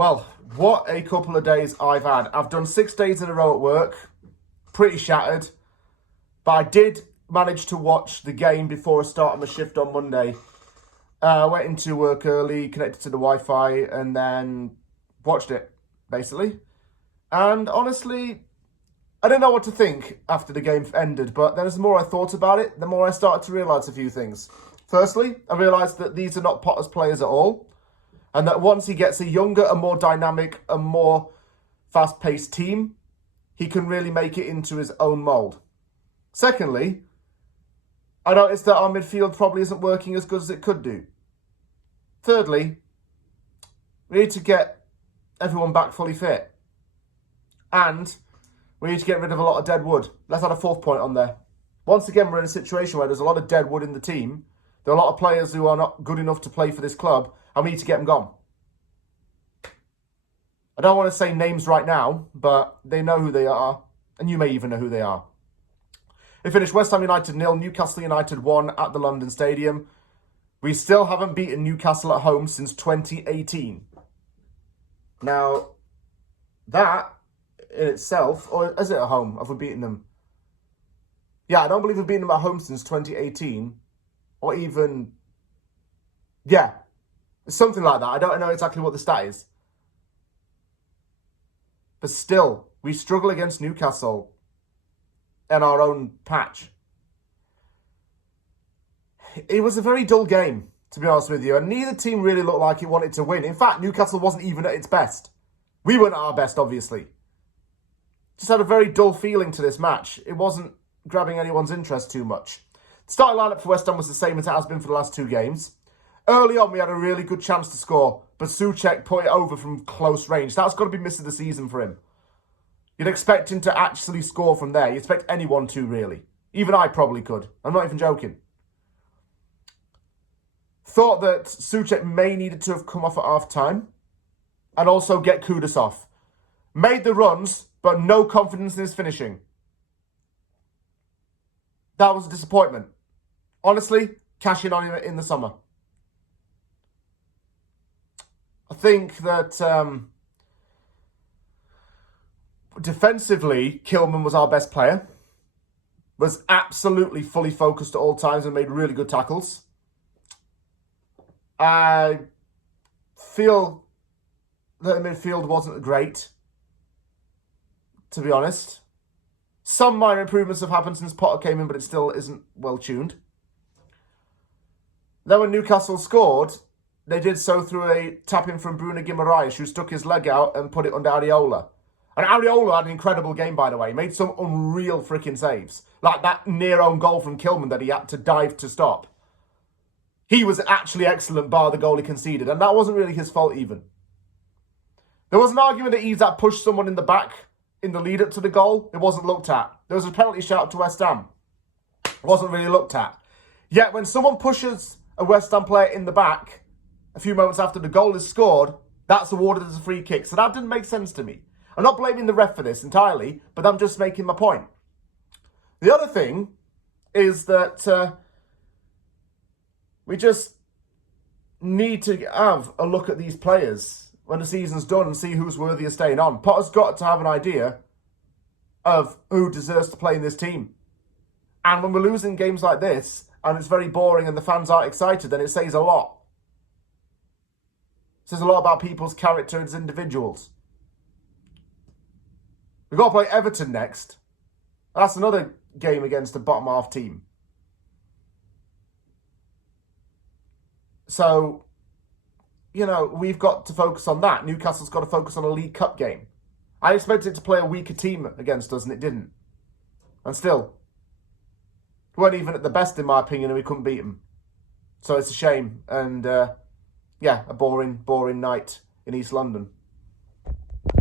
Well, what a couple of days I've had. I've done 6 days in a row at work. Pretty shattered. But I did manage to watch the game before I started my shift on Monday. I went into work early, connected to the Wi-Fi, and then watched it, basically. And honestly, I didn't know what to think after the game ended, but then as the more I thought about it, the more I started to realise a few things. Firstly, I realised that these are not Potter's players at all, and that once he gets a younger and more dynamic and more fast-paced team, he can really make it into his own mould. Secondly, I noticed that our midfield probably isn't working as good as it could do. Thirdly, we need to get everyone back fully fit. And we need to get rid of a lot of dead wood. Let's add a fourth point on there. Once again, we're in a situation where there's a lot of dead wood in the team. There are a lot of players who are not good enough to play for this club, and we need to get them gone. I don't want to say names right now, but they know who they are, and you may even know who they are. It finished West Ham United 0, Newcastle United 1 at the London Stadium. We still haven't beaten Newcastle at home since 2018. Now, that in itself, or is it at home? Have we beaten them? Yeah, I don't believe we've beaten them at home since 2018. Or even, yeah, something like that. I don't know exactly what the stat is. But still, we struggle against Newcastle in our own patch. It was a very dull game, to be honest with you, and neither team really looked like it wanted to win. In fact, Newcastle wasn't even at its best. We weren't at our best, obviously. Just had a very dull feeling to this match. It wasn't grabbing anyone's interest too much. The starting lineup for West Ham was the same as it has been for the last 2 games. Early on, we had a really good chance to score, but Souček put it over from close range. That's got to be miss of the season for him. You'd expect him to actually score from there. You'd expect anyone to, really. Even I probably could. I'm not even joking. Thought that Souček may needed to have come off at half-time and also get Kudus off. Made the runs, but no confidence in his finishing. That was a disappointment. Honestly, cash in on him in the summer. I think that defensively, Kilman was our best player. Was absolutely fully focused at all times and made really good tackles. I feel that the midfield wasn't great, to be honest. Some minor improvements have happened since Potter came in, but it still isn't well tuned. Then when Newcastle scored, they did so through a tap-in from Bruno Guimaraes, who stuck his leg out and put it under Areola. And Areola had an incredible game, by the way. He made some unreal freaking saves. Like that near-own goal from Kilman that he had to dive to stop. He was actually excellent, bar the goal he conceded. And that wasn't really his fault even. There was an argument that Isak pushed someone in the back in the lead-up to the goal. It wasn't looked at. There was a penalty shout to West Ham. It wasn't really looked at. Yet when someone pushes a West Ham player in the back a few moments after the goal is scored, that's awarded as a free kick. So that didn't make sense to me. I'm not blaming the ref for this entirely, but I'm just making my point. The other thing is that we just need to have a look at these players when the season's done and see who's worthy of staying on. Potter's got to have an idea of who deserves to play in this team. And when we're losing games like this, and it's very boring and the fans aren't excited, then it says a lot. It says a lot about people's character as individuals. We've got to play Everton next. That's another game against a bottom half team. So, you know, we've got to focus on that. Newcastle's got to focus on a League Cup game. I expected it to play a weaker team against us, and it didn't. And still, we weren't even at the best, in my opinion, and we couldn't beat them. So it's a shame. And, yeah, a boring night in East London.